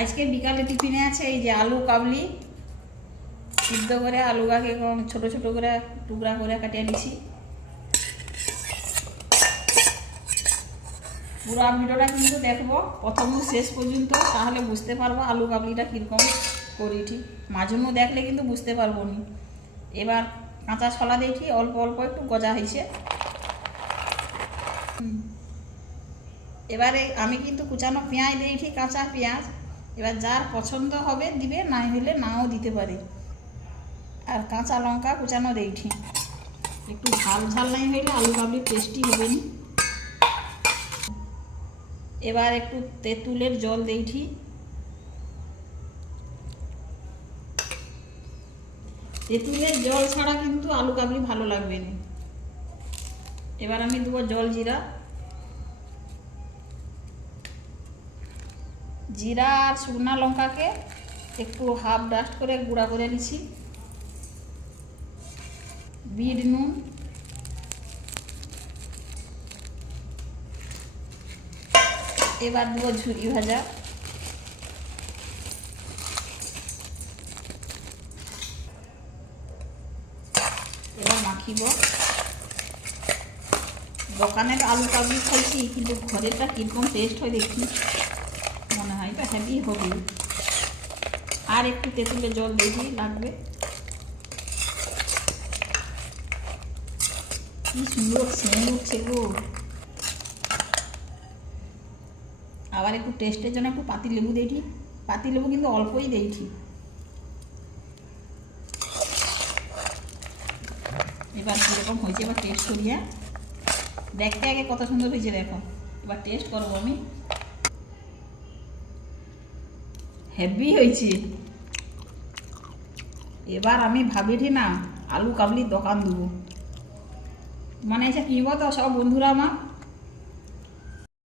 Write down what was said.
আজকে বিকালে টিফিনে আছে এই যে আলু কাবলি সিদ্ধ করে আলুটাকে ছোট ছোট করে টুকরা করে কাটিয়ে নিছি। পুরো ভিডিওটা কিন্তু দেখবো প্রথম শেষ পর্যন্ত, তাহলে বুঝতে পারবো আলু কাবলিটা কীরকম করি। ঠিক মাঝুমো দেখলে কিন্তু বুঝতে পারবো নি। এবার কাঁচা ছলা দেখি অল্প অল্প একটু গজা হয়েছে। এবারে আমি কিন্তু কুচানো পেঁয়াজ দিয়েছি, কাঁচা পেঁয়াজ। এবার যার পছন্দ হবে দিবে, নাই হলে নাও দিতে পারে। আর কাঁচা লঙ্কা কুচানো দিয়েছি। একটু ঝাল ঝাল নাই হইলে আলু কাবলি টেস্টি হবে না। এবার একটু তেঁতুলের জল দিয়েছি। তেঁতুলের জল ছাড়া কিন্তু আলু কাবলি ভালো লাগবে না। এবার আমি দেবো জল জিরা। জিরা আর শুকনো লঙ্কাকে একটু হাফ ডাস্ট করে গুঁড়া করে নিছি। বিট নুন, এবার দেবো ঝুরি ভাজা, এবার মাখিব। দোকানের আলু কাবলি খাইছি, কিন্তু ঘরেরটা কীরকম টেস্ট হয় দেখি, মনে হয় তো হেভি হবে। আর একটু তেঁতুলের জল দিয়ে লাগবে। কি সুন্দর সেন্ট উঠছে গো। আবার একটু টেস্টের জন্য একটু পাতি লেবু দিয়েছি। পাতি লেবু কিন্তু অল্পই দিয়েছি। এবার কীরকম হয়েছে এবার টেস্ট করিয়া দেখতে আগে কত সুন্দর হয়েছে দেখো। এবার টেস্ট করবো আমি। হেভি হয়েছে। এবার আমি ভাবিছি না আলু কাবলির দোকান দেবো, মানে এসে কিনবো তো সব বন্ধুরা আমার।